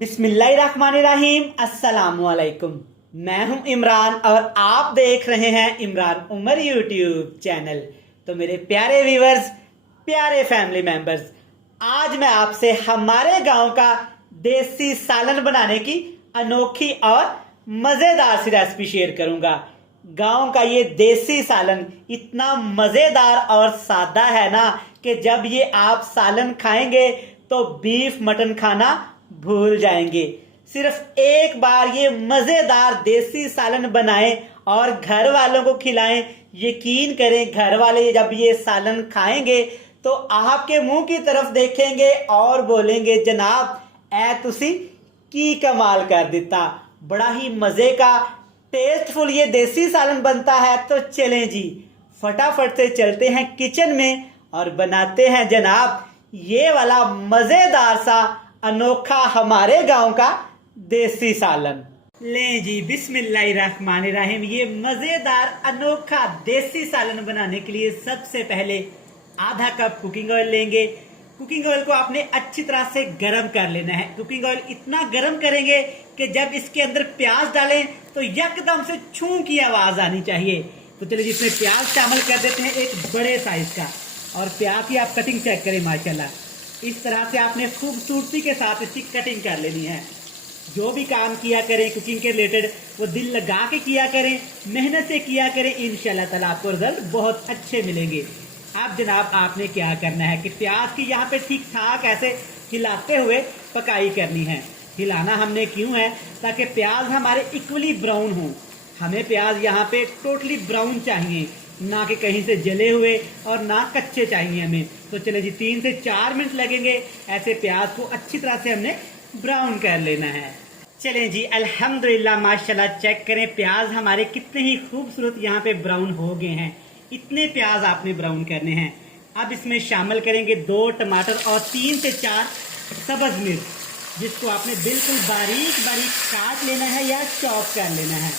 बिस्मिल्लाहिर्रहमानिर्रहीम। अस्सलामुअलैकुम। मैं हूं इमरान और आप देख रहे हैं इमरान उमर यूट्यूब चैनल। तो मेरे प्यारे व्यूवर्स, प्यारे फैमिली मेंबर्स, आज मैं आपसे हमारे गांव का देसी सालन बनाने की अनोखी और मजेदार सी रेसिपी शेयर करूंगा। गांव का ये देसी सालन इतना मजेदार और सादा है ना कि जब ये आप सालन खाएंगे तो बीफ मटन खाना भूल जाएंगे। सिर्फ एक बार ये मजेदार देसी सालन बनाएं और घर वालों को खिलाएं। यकीन करें, घर वाले जब ये सालन खाएंगे तो आपके मुंह की तरफ देखेंगे और बोलेंगे, जनाब ऐ तुसी की कमाल कर दिता। बड़ा ही मजे का टेस्टफुल ये देसी सालन बनता है। तो चलें जी, फटाफट से चलते हैं किचन में और बनाते हैं जनाब ये वाला मजेदार सा अनोखा हमारे गांव का देसी सालन। लें जी, बिस्मिल्लाहिर्रहमानिर्रहीम। ये मजेदार अनोखा देसी सालन बनाने के लिए सबसे पहले आधा कप कुकिंग ऑयल लेंगे। कुकिंग ऑयल को आपने अच्छी तरह से गर्म कर लेना है। कुकिंग ऑयल इतना गर्म करेंगे कि जब इसके अंदर प्याज डालें तो यकदम से छू की आवाज आनी चाहिए। तो चलिए जी, इसमें प्याज शामिल कर देते हैं एक बड़े साइज का। और प्याज की आप कटिंग चेक करें, माशाल्लाह इस तरह से आपने खूबसूरती के साथ इसकी कटिंग कर लेनी है। जो भी काम किया करें कुकिंग के रिलेटेड, वो दिल लगा के किया करें, मेहनत से किया करें। इंशाल्लाह ताला आपको रिजल्ट बहुत अच्छे मिलेंगे। अब जनाब आपने क्या करना है कि प्याज की यहाँ पे ठीक ठाक ऐसे हिलाते हुए पकाई करनी है। हिलाना हमने क्यों है? ताकि प्याज हमारे इक्वली ब्राउन हो। हमें प्याज यहाँ पे टोटली ब्राउन चाहिए, ना कि कहीं से जले हुए और ना कच्चे चाहिए हमें। तो चले जी, 3 से 4 मिनट लगेंगे ऐसे प्याज को अच्छी तरह से हमने ब्राउन कर लेना है। चलें जी, अल्हम्दुलिल्लाह माशाल्लाह, चेक करें प्याज हमारे कितने ही खूबसूरत यहाँ पे ब्राउन हो गए हैं। इतने प्याज आपने ब्राउन करने हैं। अब इसमें शामिल करेंगे 2 टमाटर और 3 से 4 सब्ज मिर्च, जिसको आपने बिल्कुल बारीक बारीक काट लेना है या चॉप कर लेना है।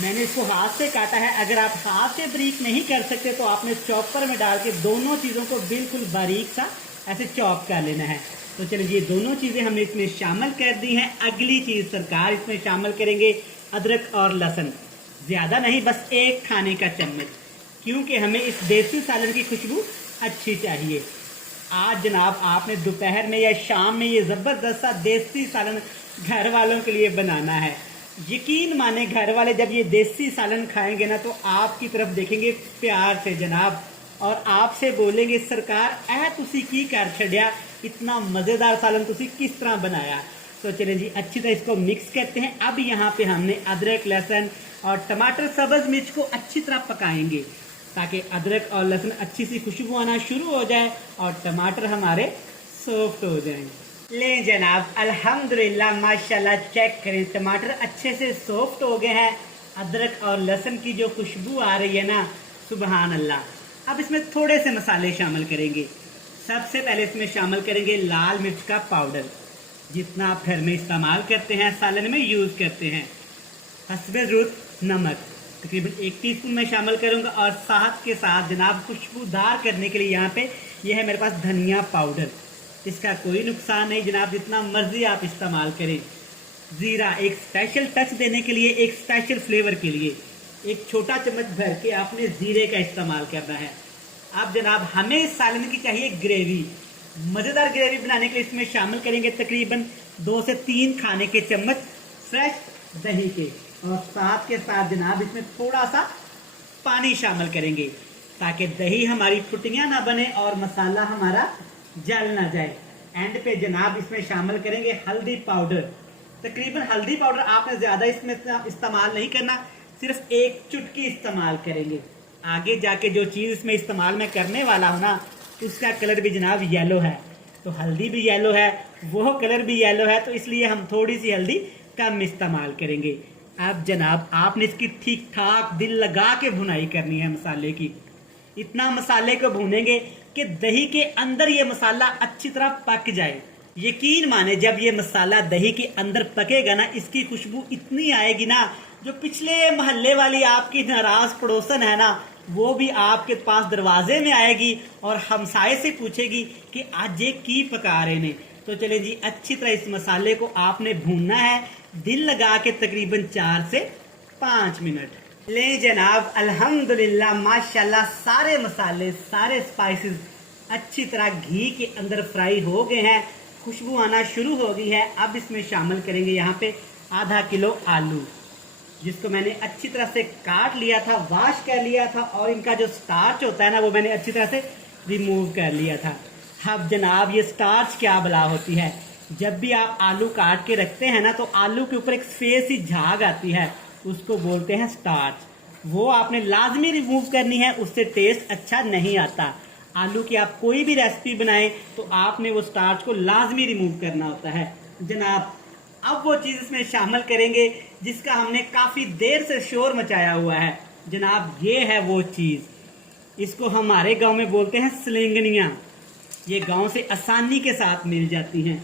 मैंने इसको हाथ से काटा है। अगर आप हाथ से बारीक नहीं कर सकते तो आपने चॉपर में डाल के दोनों चीज़ों को बिल्कुल बारीक सा ऐसे चॉप कर लेना है। तो चलिए, ये दोनों चीज़ें हमने इसमें शामिल कर दी हैं। अगली चीज़ सरकार, इसमें शामिल करेंगे अदरक और लहसुन। ज़्यादा नहीं, बस 1 खाने का चम्मच, क्योंकि हमें इस देसी सालन की खुशबू अच्छी चाहिए। आज जनाब आपने दोपहर में या शाम में ये ज़बरदस्त सा देसी सालन घर वालों के लिए बनाना है। यकीन माने, घर वाले जब ये देसी सालन खाएंगे ना तो आपकी तरफ देखेंगे प्यार से जनाब, और आपसे बोलेंगे, सरकार ऐ तुसी की कर छड़िया, इतना मज़ेदार सालन तुसी किस तरह बनाया। तो चलें जी, अच्छी तरह इसको मिक्स करते हैं। अब यहाँ पे हमने अदरक, लहसुन और टमाटर, सब्ज मिर्च को अच्छी तरह पकाएंगे ताकि अदरक और लहसुन अच्छी सी खुशबू आना शुरू हो जाए और टमाटर हमारे सॉफ्ट हो जाएं। लें जनाब, अल्हम्दुलिल्लाह माशाल्लाह, चेक करें टमाटर अच्छे से सॉफ्ट हो गए हैं। अदरक और लहसुन की जो खुशबू आ रही है ना, सुबहान अल्लाह। अब इसमें थोड़े से मसाले शामिल करेंगे। सबसे पहले इसमें शामिल करेंगे लाल मिर्च का पाउडर, जितना आप घर में इस्तेमाल करते हैं, सालन में यूज़ करते हैं। हस्बे ज़रूरत नमक तकरीबन 1 टीस्पून में शामिल करूँगा। और साथ के साथ जनाब खुशबूदार करने के लिए यहाँ पे यह है मेरे पास धनिया पाउडर। इसका कोई नुकसान नहीं जनाब, जितना मर्जी आप इस्तेमाल करें। ज़ीरा, एक स्पेशल टच देने के लिए, एक स्पेशल फ्लेवर के लिए 1 छोटा चम्मच भर के आपने ज़ीरे का इस्तेमाल करना है। अब जनाब हमें इस सालन की चाहिए ग्रेवी। मज़ेदार ग्रेवी बनाने के लिए इसमें शामिल करेंगे तकरीबन 2 से 3 खाने के चम्मच फ्रेश दही के। और साथ के साथ जनाब इसमें थोड़ा सा पानी शामिल करेंगे ताकि दही हमारी फुटियाँ ना बने और मसाला हमारा जल ना जाए। एंड पे जनाब इसमें शामिल करेंगे हल्दी पाउडर। तकरीबन हल्दी पाउडर आपने ज़्यादा इसमें इस्तेमाल नहीं करना, सिर्फ 1 चुटकी इस्तेमाल करेंगे। आगे जाके जो चीज़ इसमें इस्तेमाल मैं करने वाला हूँ ना, उसका कलर भी जनाब येलो है। तो हल्दी भी येलो है, वो कलर भी येलो है, तो इसलिए हम थोड़ी सी हल्दी कम इस्तेमाल करेंगे। अब जनाब आपने इसकी ठीक ठाक दिल लगा के भुनाई करनी है मसाले की। इतना मसाले को भूनेंगे कि दही के अंदर ये मसाला अच्छी तरह पक जाए। यकीन माने, जब ये मसाला दही के अंदर पकेगा ना, इसकी खुशबू इतनी आएगी ना, जो पिछले मोहल्ले वाली आपकी नाराज पड़ोसन है ना, वो भी आपके पास दरवाजे में आएगी और हमसाये से पूछेगी कि आज ये की पका रहे ने। तो चले जी, अच्छी तरह इस मसाले को आपने भूनना है दिल लगा के तकरीबन 4 से 5 मिनट। ले जनाब, अल्हम्दुलिल्लाह माशाल्लाह सारे मसाले सारे स्पाइसेस अच्छी तरह घी के अंदर फ्राई हो गए हैं, खुशबू आना शुरू हो गई है। अब इसमें शामिल करेंगे यहाँ पे आधा किलो आलू, जिसको मैंने अच्छी तरह से काट लिया था, वॉश कर लिया था, और इनका जो स्टार्च होता है ना वो मैंने अच्छी तरह से रिमूव कर लिया था। अब जनाब, ये स्टार्च क्या बला होती है, जब भी आप आलू काट के रखते हैं ना तो आलू के ऊपर एक सफेद सी झाग आती है, उसको बोलते हैं स्टार्च। वो आपने लाजमी रिमूव करनी है, उससे टेस्ट अच्छा नहीं आता। आलू की आप कोई भी रेसिपी बनाएं तो आपने वो स्टार्च को लाजमी रिमूव करना होता है जनाब। अब वो चीज़ इसमें शामिल करेंगे जिसका हमने काफ़ी देर से शोर मचाया हुआ है जनाब। ये है वो चीज़, इसको हमारे गांव में बोलते हैं सलेंगनियाँ। ये गांव से आसानी के साथ मिल जाती हैं।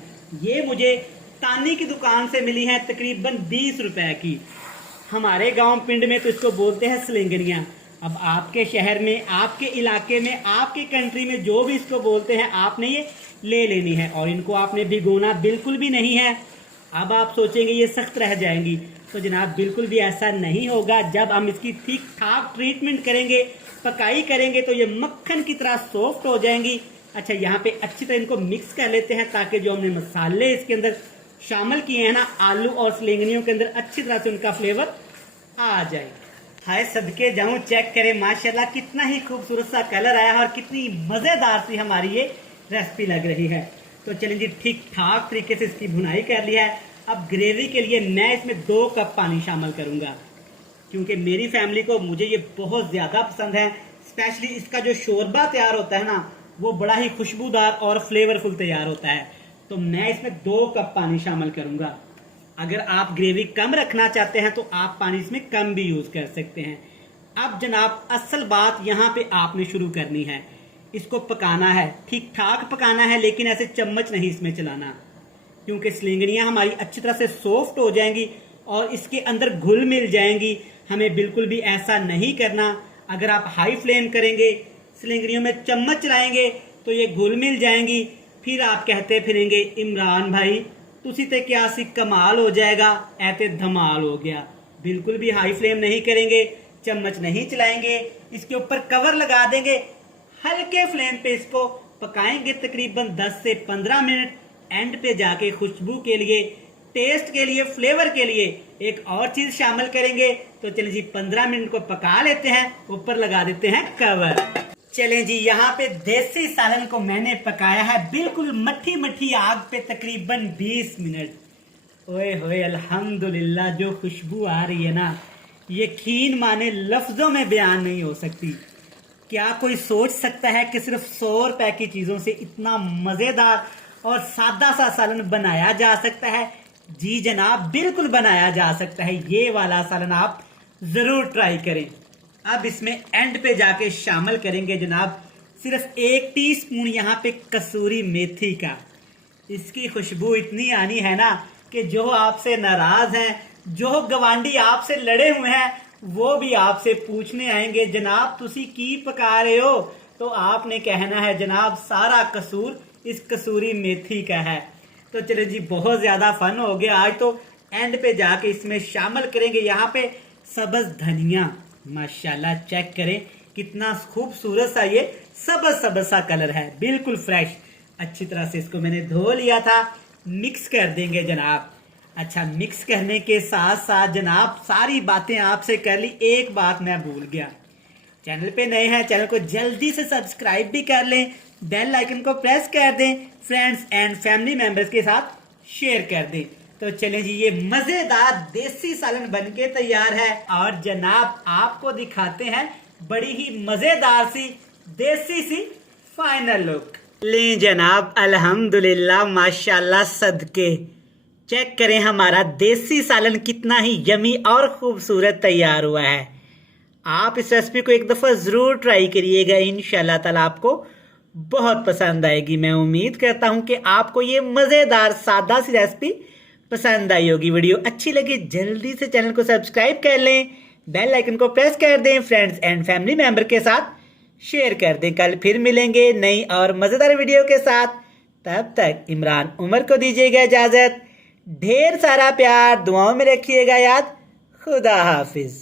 ये मुझे तानी की दुकान से मिली हैं तकरीबन 20 रुपए की। हमारे गांव पिंड में तो इसको बोलते हैं सलेंगनियाँ। अब आपके शहर में, आपके इलाके में, आपके कंट्री में जो भी इसको बोलते हैं आपने ये ले लेनी है, और इनको आपने भिगोना बिल्कुल भी नहीं है। अब आप सोचेंगे ये सख्त रह जाएंगी, तो जनाब बिल्कुल भी ऐसा नहीं होगा। जब हम इसकी ठीक ठाक ट्रीटमेंट करेंगे, पकाई करेंगे, तो ये मक्खन की तरह सॉफ्ट हो जाएंगी। अच्छा, यहाँ पे अच्छी तरह इनको मिक्स कर लेते हैं ताकि जो हमने मसाले इसके अंदर शामिल किए हैं ना आलू और सलेंगनियों के अंदर, अच्छी तरह से उनका फ्लेवर आ जाए। हाय सदके जाऊं, चेक करें माशाल्लाह कितना ही खूबसूरत सा कलर आया है और कितनी मज़ेदार सी हमारी ये रेसिपी लग रही है। तो चलें जी, ठीक ठाक तरीके से इसकी भुनाई कर लिया है। अब ग्रेवी के लिए मैं इसमें 2 कप पानी शामिल करूंगा, क्योंकि मेरी फैमिली को मुझे ये बहुत ज़्यादा पसंद है। स्पेशली इसका जो शोरबा तैयार होता है ना वो बड़ा ही खुशबूदार और फ्लेवरफुल तैयार होता है। तो मैं इसमें 2 कप पानी शामिल करूंगा। अगर आप ग्रेवी कम रखना चाहते हैं तो आप पानी इसमें कम भी यूज़ कर सकते हैं। अब जनाब, असल बात यहाँ पे आपने शुरू करनी है, इसको पकाना है, ठीक ठाक पकाना है, लेकिन ऐसे चम्मच नहीं इसमें चलाना, क्योंकि सलेंगनियाँ हमारी अच्छी तरह से सॉफ्ट हो जाएंगी और इसके अंदर घुल मिल जाएंगी। हमें बिल्कुल भी ऐसा नहीं करना। अगर आप हाई फ्लेम करेंगे, सलेंगनियों में चम्मच चलाएंगे तो ये घुल मिल जाएंगी। फिर आप कहते फिरेंगे इमरान भाई तुसी ते क्या सी कमाल हो जाएगा, ऐते धमाल हो गया। बिल्कुल भी हाई फ्लेम नहीं करेंगे, चम्मच नहीं चलाएंगे, इसके ऊपर कवर लगा देंगे, हल्के फ्लेम पे इसको पकाएंगे तकरीबन 10 से 15 मिनट। एंड पे जाके खुशबू के लिए, टेस्ट के लिए, फ्लेवर के लिए एक और चीज शामिल करेंगे। तो चलिए जी, 15 मिनट को पका लेते हैं, ऊपर लगा देते हैं कवर। चलें जी, यहाँ पे देसी सालन को मैंने पकाया है बिल्कुल मट्ठी मट्ठी आग पे तकरीबन 20 मिनट। ओए होए, अल्हम्दुलिल्लाह जो खुशबू आ रही है ना, यकीन माने लफ्जों में बयान नहीं हो सकती। क्या कोई सोच सकता है कि सिर्फ 100 रुपए की चीजों से इतना मजेदार और सादा सा सालन बनाया जा सकता है? जी जनाब, बिल्कुल बनाया जा सकता है। ये वाला सालन आप जरूर ट्राई करें। अब इसमें एंड पे जाके शामिल करेंगे जनाब सिर्फ 1 टीस्पून यहाँ पे कसूरी मेथी का। इसकी खुशबू इतनी आनी है ना कि जो आपसे नाराज हैं, जो गवांडी आपसे लड़े हुए हैं, वो भी आपसे पूछने आएंगे जनाब तुसी की पका रहे हो, तो आपने कहना है जनाब सारा कसूर इस कसूरी मेथी का है। तो चलो जी, बहुत ज्यादा फन हो गया आज। तो एंड पे जाके इसमें शामिल करेंगे यहाँ पे सब्ज धनिया। माशाल्लाह, चेक करें कितना खूबसूरत सा ये सब्ज सब्ज सा कलर है, बिल्कुल फ्रेश। अच्छी तरह से इसको मैंने धो लिया था। मिक्स कर देंगे जनाब। अच्छा, मिक्स करने के साथ साथ जनाब सारी बातें आपसे कर ली, एक बात मैं भूल गया। चैनल पे नए हैं, चैनल को जल्दी से सब्सक्राइब भी कर लें, बेल आइकन को प्रेस कर दें, फ्रेंड्स एंड फैमिली मेंबर्स के साथ शेयर कर दें। तो चलें जी, ये मजेदार देसी सालन बनके तैयार है और जनाब आपको दिखाते हैं बड़ी ही मजेदार सी देसी सी फाइनल लुक। ले जनाब, अल्हम्दुलिल्लाह माशाल्लाह सदके, चेक करें हमारा देसी सालन कितना ही यमी और खूबसूरत तैयार हुआ है। आप इस रेसिपी को एक दफ़ा ज़रूर ट्राई करिएगा, इंशाल्लाह ताला आपको बहुत पसंद आएगी। मैं उम्मीद करता हूं कि आपको ये मज़ेदार सादा सी रेसिपी पसंद आई होगी। वीडियो अच्छी लगी जल्दी से चैनल को सब्सक्राइब कर लें, बेल आइकन को प्रेस कर दें, फ्रेंड्स एंड फैमिली मेंबर के साथ शेयर कर दें। कल फिर मिलेंगे नई और मज़ेदार वीडियो के साथ। तब तक इमरान उमर को दीजिएगा इजाज़त। ढेर सारा प्यार दुआओं में रखिएगा याद। खुदा हाफिज।